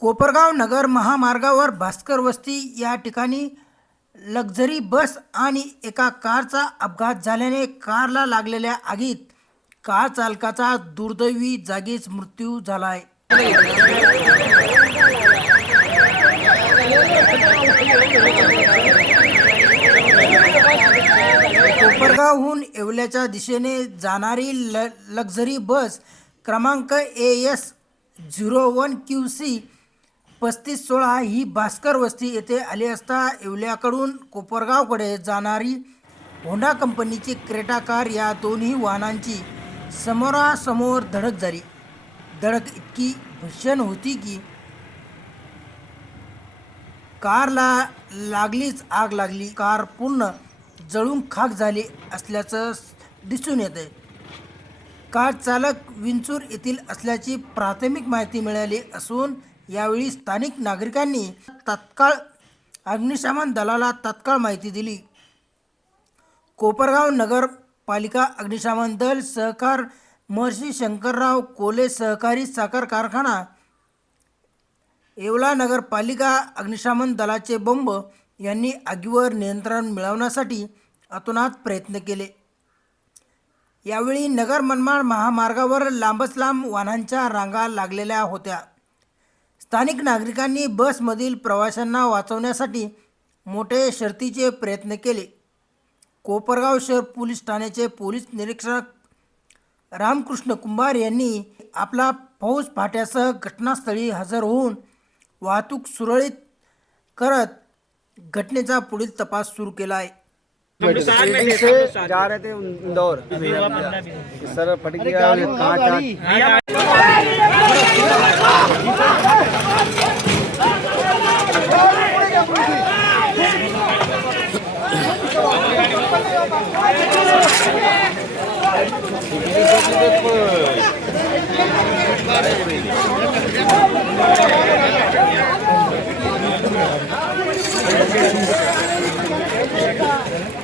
कोपरगाव नगर महामार्गावर भास्कर वस्ती या ठिकाणी लक्झरी बस आणि एका कारचा अपघात झाल्याने कारला लागलेल्या आगीत कार चालकाचा दुर्दैवी जागीच मृत्यू झाला कोपरगावहून येवल्याच्या दिशेने जाणारी ल लक्झरी बस क्रमांक A S zero one Q C पस्तीस सोळा ही भास्कर वस्ती येथे आली असता येवल्याकडून कोपरगावकडे जाणारी होंडा कंपनीची क्रेटा कार या दोन्ही वाहनांची समोरासमोर धडक झाली. धडक इतकी भीषण होती की कारला लागलीच आग लागली. कार पूर्ण जळून खाक झाली असल्याचं दिसून येते कार चालक विंचूर येथील असल्याची प्राथमिक माहिती मिळाली असून यावेळी स्थानिक नागरिकांनी तत्काळ अग्निशमन दलाला तत्काळ माहिती दिली. कोपरगाव नगरपालिका अग्निशमन दल सहकार महर्षी शंकरराव कोले सहकारी साखर कारखाना येवला नगरपालिका अग्निशमन दलाचे बंब यांनी आगीवर नियंत्रण मिळवण्यासाठी अतोनात प्रयत्न केले. यावेळी नगर मनमाड महामार्गावर लांबच लांब वाहनांच्या रांगा लागलेल्या होत्या. स्थानिक नागरिकांनी बसमधील प्रवाशांना वाचवण्यासाठी मोठे शर्तीचे प्रयत्न केले. कोपरगाव शहर पोलीस ठाण्याचे पोलीस निरीक्षक रामकृष्ण कुंभार यांनी आपला फौज फाट्यासह घटनास्थळी हजर होऊन वाहतूक सुरळीत करत घटनेचा पुढील तपास सुरू केला आहे. से जा रहे थे इंदौर। सर फट गया कांच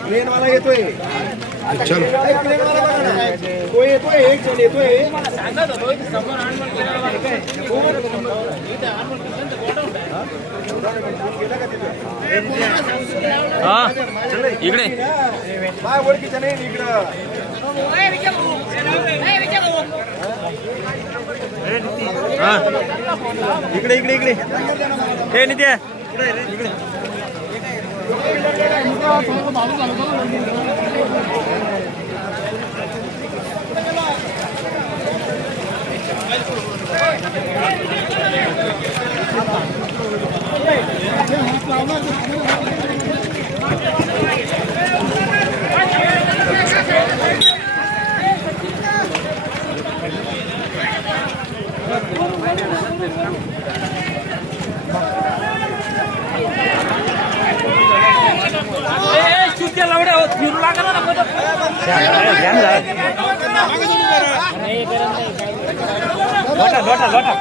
प्लेन वाला बघा ना. तो येतोय एक जण येतोय इकडे काय ओळखीचं नाही इकडं हा इकडे इकडे इकडे हे नित्या इकडे લોટા લોટા લોટા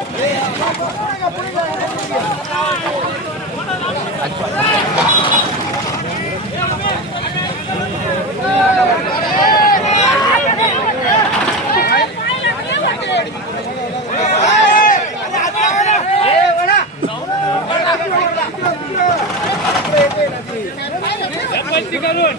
Thank you. давайте, король!